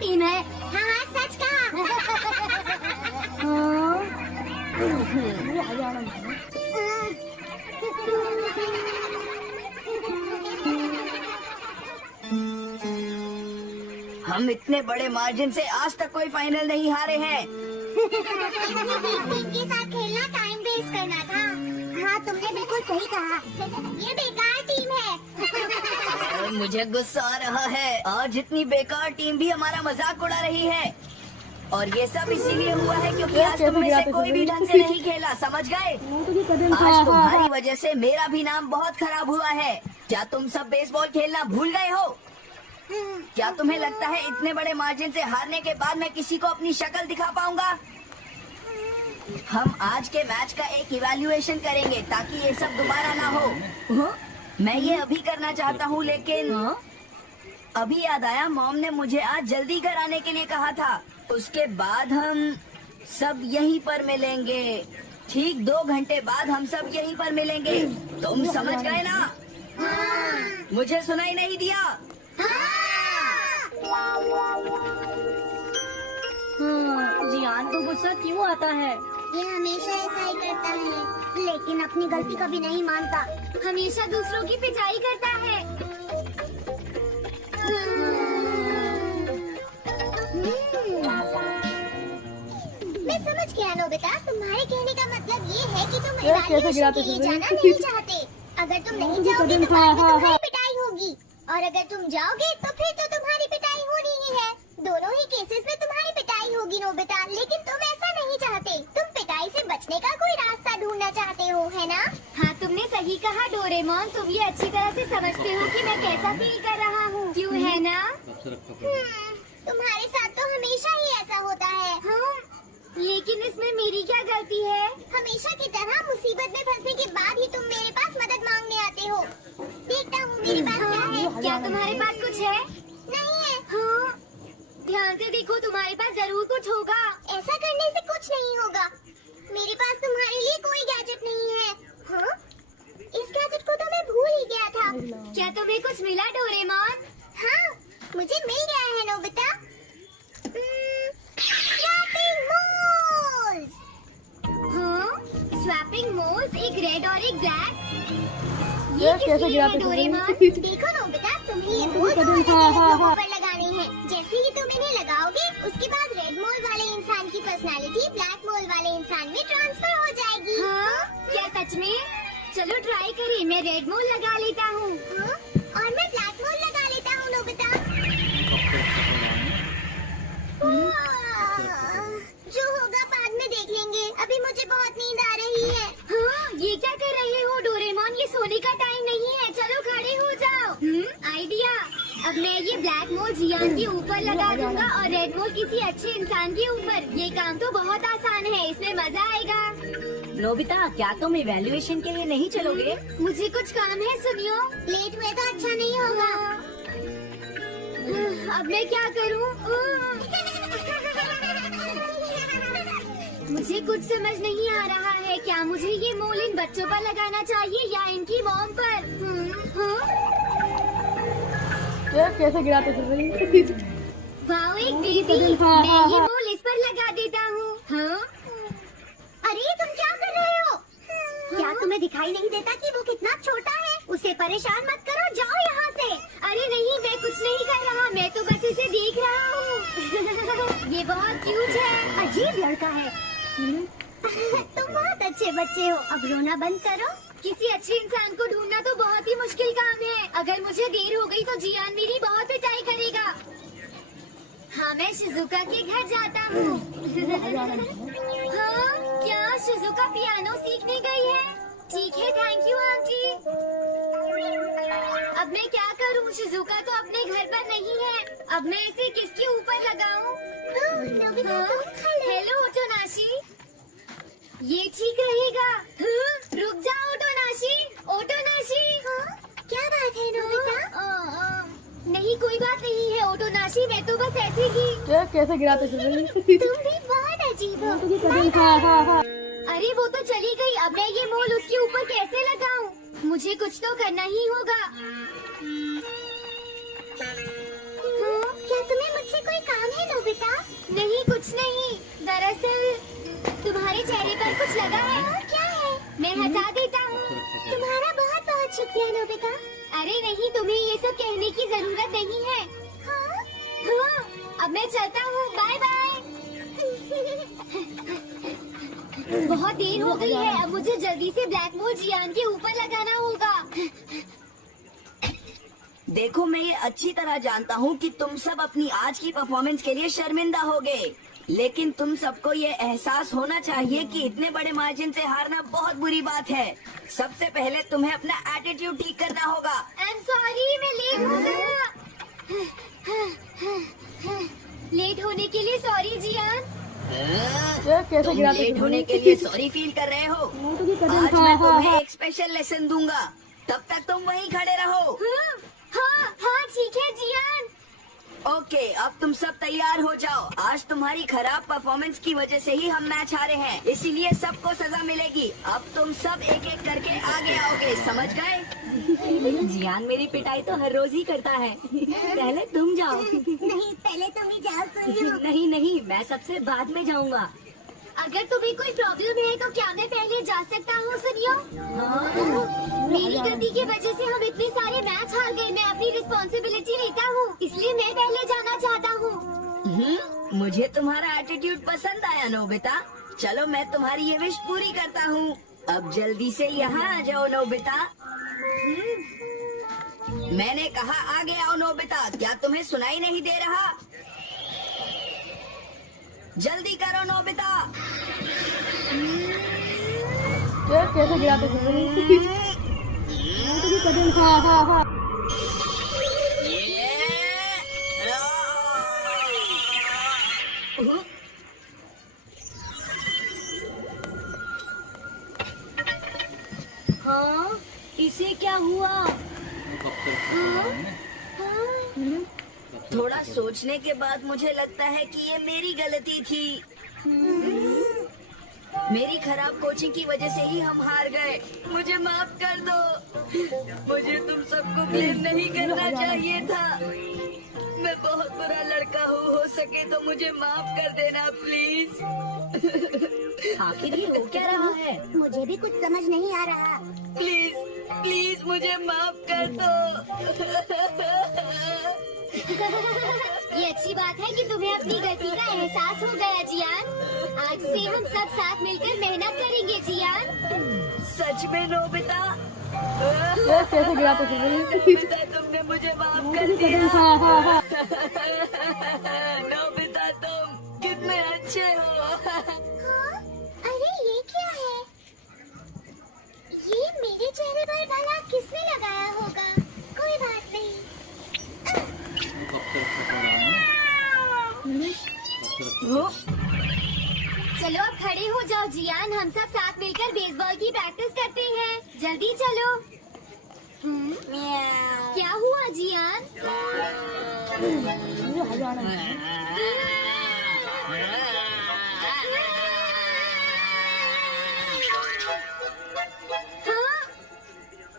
Team है। हाँ हाँ सच कहा। हम इतने बड़े मार्जिन से आज तक कोई फाइनल नहीं हारे हैं। टीम के साथ खेलना टाइम वेस्ट करना था। हाँ तुमने बिल्कुल सही कहा। ये बेकार टीम है। मुझे गुस्सा आ रहा है। आज इतनी बेकार टीम भी हमारा मजाक उड़ा रही है। और ये सब इसीलिए हुआ है क्योंकि आज तुम में से कोई भी ढंग से नहीं खेला, समझ गए? आज तुम्हारी वजह से मेरा भी नाम बहुत खराब हुआ है। क्या तुम सब बेसबॉल खेलना भूल गए हो? क्या तुम्हें लगता है इतने बड़े मार्जिन से हारने के बाद मैं किसी को अपनी शक्ल दिखा पाऊंगा? हम आज के मैच का एक इवैल्यूएशन करेंगे ताकि ये सब दोबारा ना हो। मैं ये अभी करना चाहता हूँ लेकिन अभी याद आया मॉम ने मुझे आज जल्दी घर आने के लिए कहा था। उसके बाद हम सब यहीं पर मिलेंगे। ठीक 2 घंटे बाद हम सब यहीं पर मिलेंगे। तुम समझ गए ना? मुझे सुनाई नहीं दिया? जियान को गुस्सा क्यों आता है? ये हमेशा ऐसा ही करता है, लेकिन अपनी गलती कभी नहीं मानता। हमेशा दूसरों की पिटाई करता है। मैं समझ गया नोबिता, तुम्हारे कहने का मतलब ये है कि तुम इवैल्यूएशन के लिए जाना नहीं चाहते। अगर तुम नहीं जाओगे तो बाद में तुम्हारी पिटाई होगी, और अगर तुम जाओगे तो फिर तो तुम्हारी पिटाई होनी ही है। दोनों ही केसेस में तुम्हारी पिटाई होगी नोबिता, लेकिन तुम ऐसा नहीं चाहते। तुम पिटाई से बचने का कोई रास्ता ढूंढना चाहते हो, है ना? हाँ तुमने सही कहा डोरेमोन, तुम ये अच्छी तरह से समझते हो कि मैं कैसा फील कर रहा हूँ, क्यों है ना? तुम्हारे साथ तो हमेशा ही ऐसा होता है। हाँ, लेकिन इसमें मेरी क्या गलती है? हमेशा की तरह मुसीबत में फंसने के बाद ही तुम मेरे पास मदद मांगने आते हो। देखता हूँ मेरे पास क्या है। क्या तुम्हारे पास कुछ है? नहीं है। हाँ, ध्यान से देखो, तुम्हारे पास जरूर कुछ होगा। ऐसा करने से कुछ नहीं होगा। मेरे पास तुम्हारे लिए कोई गैजेट नहीं है। हाँ? इस गैजेट को तो मैं भूल ही गया था। क्या तुम्हें कुछ मिला डोरेमोन? हाँ, मुझे मिल गया है नोबिता। Swapping moles. हाँ, स्वैपिंग मोल्स, एक रेड और एक ब्लैक। ये किस लिए है डोरेमोन? देखो नोबिता, तुम्हें ये मोल दो अलग-अलग लोगों पर लगाने हैं। जैसे ही तुम इन्हें लगाओगे, उसके बाद रेड मोल वाले इंसान की पर्सनालिटी ब्लैक मोल वाले इंसान में ट्रांसफर हो जाएगी। हाँ, क्या सच में? चलो ट्राई करिए। मैं रेड मोल लगा लेता हूँ। हाँ? और मैं ब्लैक मोल लगा लेता हूँ नोबिता। जो होगा बाद में देख लेंगे। अभी मुझे बहुत नींद आ रही है। हाँ, ये क्या कर रहे हो डोरेमोन? ये सोने का टाइम नहीं है। चलो खड़े हो जाओ। आइडिया। अब मैं ये ब्लैक मोल जियान के ऊपर लगा दूंगा और रेड मोल किसी अच्छे इंसान के ऊपर। ये काम तो बहुत आसान है, इसमें मजा आएगा। नोबिता, क्या तुम इवैल्यूएशन के लिए नहीं चलोगे? मुझे कुछ काम है, सुनियो। लेट हुए तो अच्छा नहीं होगा। अब मैं क्या करूँ? मुझे कुछ समझ नहीं आ रहा है। क्या मुझे ये मोल इन बच्चों पर लगाना चाहिए या इनकी मॉम पर? कैसे गिराते थे? वाओ, एक बेबी। मैं ये मोल इस पर लगा देता हूँ। हाँ? अरे तुम क्या कर रहे हो? क्या तुम्हें दिखाई नहीं देता कि वो कितना छोटा है? उसे परेशान मत करो, जाओ यहाँ से। अरे नहीं, मैं कुछ नहीं कर रहा। मैं तो बस इसे देख रहा हूँ। ये बहुत क्यूट है। अजीब लड़का है। तुम बहुत अच्छे बच्चे हो। अब रोना बंद करो। किसी अच्छे इंसान को ढूंढना तो बहुत ही मुश्किल काम है। अगर मुझे देर हो गई तो जियान मेरी बहुत पिटाई करेगा। हाँ, मैं शिजुका के घर जाता हूँ। हाँ, क्या शिजुका पियानो सीखने गई है? ठीक है, थैंक यू आंटी। अब मैं क्या करूँ? शिजुका तो अपने घर पर नहीं है। अब मैं इसे किसके ऊपर लगाऊं? हेलो ओटोनाशी, ये ठीक रहेगा। रुक जाओ ओटोनाशी। ओटोनाशी, क्या बात है नोबिता? नहीं, कोई बात नहीं है ओटोनाशी, मैं तो बस ऐसे ही। कैसे गिराते थे? तुम भी बहुत अजीब हो। अरे वो तो चली गई। अब मैं ये मोल उसके ऊपर कैसे लगाऊं? मुझे कुछ तो करना ही होगा। क्या तुम्हें मुझसे कोई काम है नोबिता? नहीं, कुछ नहीं। दरअसल तुम्हारे चेहरे पर कुछ लगा है। और क्या है? मैं हटा देता हूँ। तुम्हारा बहुत बहुत शुक्रिया नोबिता। अरे नहीं, तुम्हें ये सब कहने की जरूरत नहीं है। हाँ? हाँ, अब मैं चलता हूँ। Bye bye. बहुत देर हो गई है, अब मुझे जल्दी से ब्लैक मोल जियान के ऊपर लगाना होगा। देखो, मैं ये अच्छी तरह जानता हूँ कि तुम सब अपनी आज की परफॉर्मेंस के लिए शर्मिंदा होगे, लेकिन तुम सबको ये एहसास होना चाहिए कि इतने बड़े मार्जिन से हारना बहुत बुरी बात है। सबसे पहले तुम्हें अपना एटीट्यूड ठीक करना होगा। आई एम सॉरी, मैं लेट हो गया। लेट होने के लिए सॉरी जियान। कैसे तुम गिराते लेट होने के लिए सॉरी फील कर रहे हो। आज मैं तुम्हें एक स्पेशल लेसन दूंगा, तब तक तुम वहीं खड़े रहो। हाँ, ठीक है जियान। ओके, अब तुम सब तैयार हो जाओ। आज तुम्हारी खराब परफॉर्मेंस की वजह से ही हम मैच हारे हैं, इसीलिए सबको सजा मिलेगी। अब तुम सब एक एक करके आगे आओगे, समझ गए? जियान मेरी पिटाई तो हर रोज ही करता है। पहले तुम जाओ। नहीं, पहले तुम ही जाओ सुनियो। नहीं, मैं सबसे बाद में जाऊंगा। अगर तुम्हें कोई प्रॉब्लम है तो क्या मैं पहले जा सकता हूँ सुनियो? मेरी गलती की वजह से हम इतने सारे मैच हार गए। मैं अपनी रिस्पॉन्सिबिलिटी लेता हूँ, इसलिए मैं पहले जाना चाहता हूँ। मुझे तुम्हारा एटीट्यूड पसंद आया नोबिता। चलो, मैं तुम्हारी ये विश पूरी करता हूँ। अब जल्दी से यहाँ आ जाओ नोबिता। मैंने कहा आगे आओ नोबिता, क्या तुम्हें सुनाई नहीं दे रहा? जल्दी करो नोबिता। कैसे गिराते हाँ। हाँ, इसे क्या हुआ? थोड़ा सोचने के बाद मुझे लगता है कि ये मेरी गलती थी। मेरी खराब कोचिंग की वजह से ही हम हार गए। मुझे माफ कर दो। मुझे तुम सबको ब्लेम नहीं करना चाहिए था। मैं बहुत बुरा लड़का हूँ, हो सके तो मुझे माफ कर देना प्लीज। आखिर ये हो क्या रहा है? मुझे भी कुछ समझ नहीं आ रहा। प्लीज प्लीज मुझे माफ कर दो। ये अच्छी बात है कि तुम्हें अपनी गलती का एहसास हो गया जियान। आज से हम सब साथ मिलकर मेहनत करेंगे जियान। सच में नोबिता? कैसे गिराते नोबिता, तुमने मुझे माफ कर दिया। हाँ। नोबिता, तुम कितने अच्छे हो। हाँ? अरे ये क्या है? ये मेरे चेहरे पर भला किसने लगाया होगा? कोई बात नहीं। चलो अब खड़े हो जाओ जियान, हम सब साथ मिलकर बेसबॉल की प्रैक्टिस करते हैं। जल्दी चलो। क्या हुआ जियान? हाँ?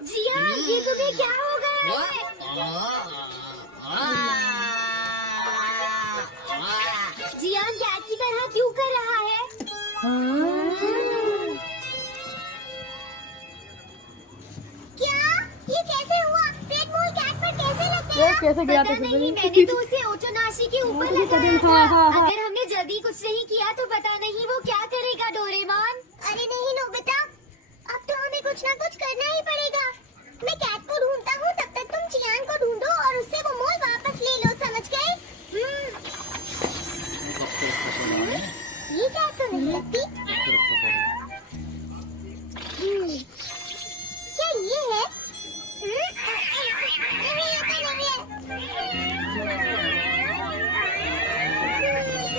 जियान, ये तुम्हें क्या हो गया है? जियान कैट की तरह क्यों कर रहा है? क्या? ये कैसे हुआ? रेड बॉल कैट पर कैसे लग गया? कैसे गिराते पता नहीं, मैंने तो उसे ओचोनाशी के ऊपर लगाया था। हाँ। अगर हमने जल्दी कुछ नहीं किया तो पता नहीं वो क्या करेगा डोरेमोन। अरे नहीं नोबिता, अब तो हमें कुछ ना कुछ करना ही पड़ेगा। मैं कैट को ढूंढता हूँ, तब तक तुम जियान को ढूंढो और उससे वो मोल वापस ले लो, समझ गए? ये कैट तो नहीं लगती। क्या ये है? नहीं, ये तो नहीं है।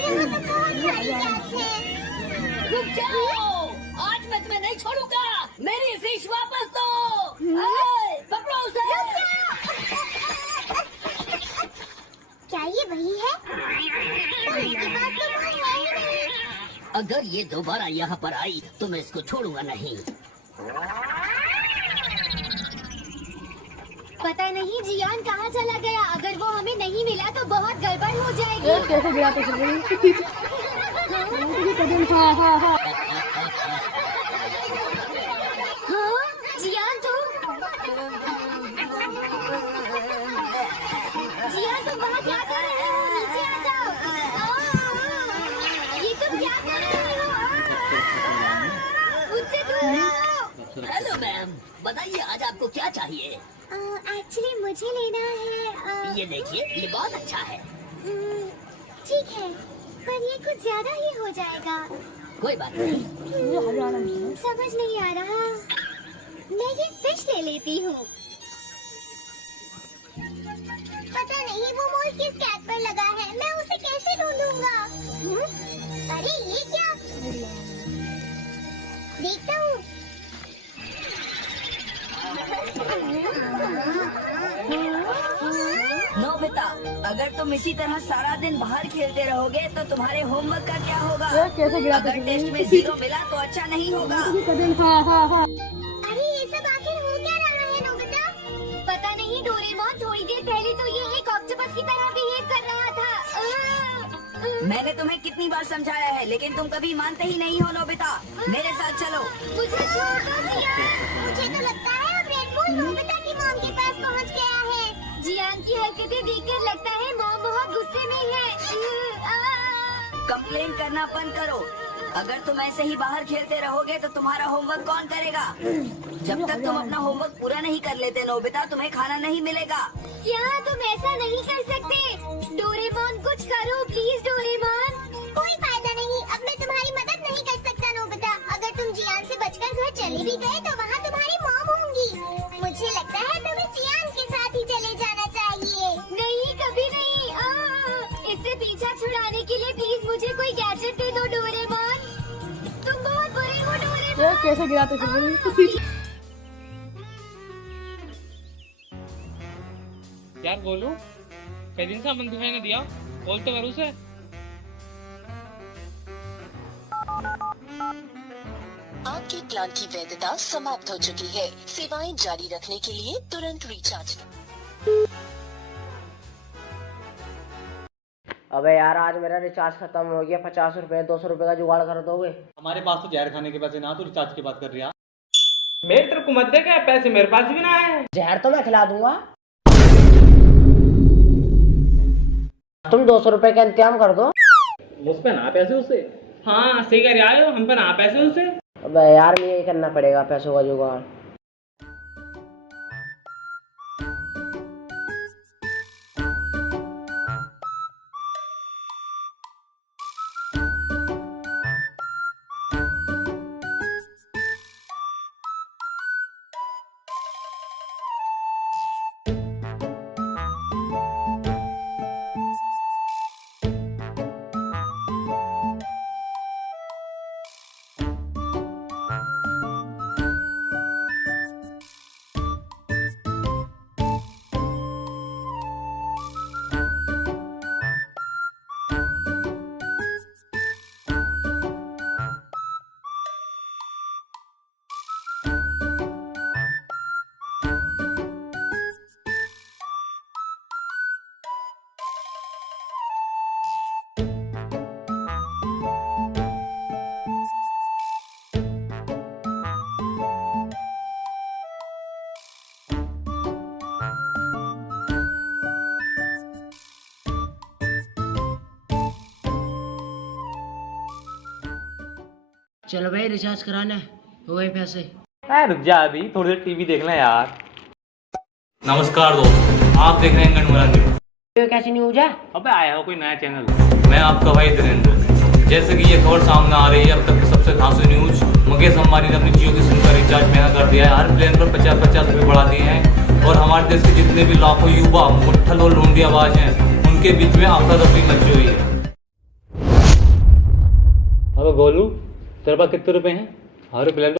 यहाँ तो बहुत सारी कैट्स हैं। रुक जाओ, आज मैं तुम्हें नहीं छोड़ूंगा। मेरी फिश वापस दो। पकड़ो उसे। क्या ये वही है? पर इसके पास तो कोई है ही नहीं। अगर ये दोबारा यहाँ पर आई तो मैं इसको छोड़ूंगा नहीं। पता नहीं जियान कहाँ चला गया। अगर वो हमें नहीं मिला तो बहुत गड़बड़ हो जाएगी। ये कैसे गिराते थे कदम। हाँ हाँ हाँ हाँ जियान तुम वहाँ क्या कर रहे हो? नीचे आ जाओ। ये तुम क्या कर रहे हो? मुझसे दूर रहो। हेलो मैम, बताइए आज आपको क्या चाहिए? एक्चुअली मुझे लेना है ये देखिए, ये बहुत अच्छा है। ठीक है, पर ये कुछ ज्यादा ही हो जाएगा। कोई बात नहीं। मुझे हरियाणा में समझ नहीं आ रहा। मैं ये फिश ले लेती हूँ। पता नहीं वो मोल किस कैट पर लगा है, मैं उसे कैसे ढूंढूंगा? अरे ये क्या? देखता हूँ। नोबिता, अगर तुम इसी तरह सारा दिन बाहर खेलते रहोगे तो तुम्हारे होमवर्क का क्या होगा? ये कैसे गिराते अगर थे टेस्ट में 0 मिला तो अच्छा नहीं होगा। कदम। हाँ हाँ हाँ अरे ये सब आखिर हो क्या रहा है नोबिता? पता नहीं डोरेमोन, थोड़ी देर पहले तो ये एक ऑक्टोपस की तरह बिहेव कर रहा था। मैंने तुम्हें कितनी बार समझाया है, लेकिन तुम कभी मानते ही नहीं हो। नोबिता, मेरे साथ चलो। मुझे छोड़ दो जियान। मुझे तो लगता है अब रेड बुल नोबिता की मॉम के पास पहुंच गया है। जियान की हरकतें देखकर लगता है मॉम बहुत गुस्से में है। कंप्लेन करना बंद करो। अगर तुम ऐसे ही बाहर खेलते रहोगे तो तुम्हारा होमवर्क कौन करेगा? जब तक तुम अपना होमवर्क पूरा नहीं कर लेते नोबिता, तुम्हें खाना नहीं मिलेगा। क्या तुम ऐसा नहीं कर सकते? डोरेमोन कुछ करो प्लीज डोरेमोन। कोई फायदा नहीं, अब मैं तुम्हारी मदद नहीं कर सकता नोबिता। अगर तुम जियान से बचकर घर चले भी गए तो वहाँ तुम्हारी मॉम होंगी। मुझे लगता है तुम्हें जियान के साथ ही चले जाना चाहिए। नहीं, कभी नहीं। इससे पीछा छुड़ाने के लिए प्लीज मुझे कोई गैजेट दे दो डोरेमोन। तुम बहुत बुरे हो डोरेमोन। ये कैसे गिराते थे यार गोलू, कई दिन से मन दिखाई नहीं दिया, बोल तो करूँ से। आपके प्लान की वैधता समाप्त हो चुकी है। सेवाएं जारी रखने के लिए तुरंत रिचार्ज करें। अबे यार आज मेरा रिचार्ज खत्म हो गया। 50 रुपए 200 रुपए का जुगाड़ कर दोगे? हमारे पास तो जहर खाने के पैसे ना, तो रिचार्ज की बात कर रही है। मेरे तरफ को मत दे, क्या पैसे मेरे पास भी ना है। जहर तो मैं खिला दूंगा। तुम 200 रुपए का इंतजाम कर दो। मुझ पे ना पैसे उसे। हाँ सही कह रहे हो, हम पे ना पैसे उसे। अबे यार मुझे यही करना पड़ेगा पैसों का जुगाड़। चलो भाई रिचार्ज कराना है, हो गए पैसे। रुक जा, अभी थोड़ी देर टीवी देख लें यार। नमस्कार दोस्तों, आप देख रहे हैं गणमनोरंजन। ये कैसी न्यूज है? अबे आया हो कोई नया चैनल। मैं आपका भाई धीरेन्द्र। जैसे कि ये खबर सामने आ रही है, अब तक की सबसे धांसू न्यूज, मुकेश अंबानी ने अपनी जियो की सिम का रिचार्ज महंगा कर दिया है। हर प्लान पर 50-50 रुपये बढ़ा दिए हैं और हमारे देश के जितने भी लाखों युवा मुट्ठल और लोंडियाबाज हैं, उनके बीच में अफरा तफरी मची हुई है। अब गोलू, तेरे पास कितने रुपए हैं? हर प्लान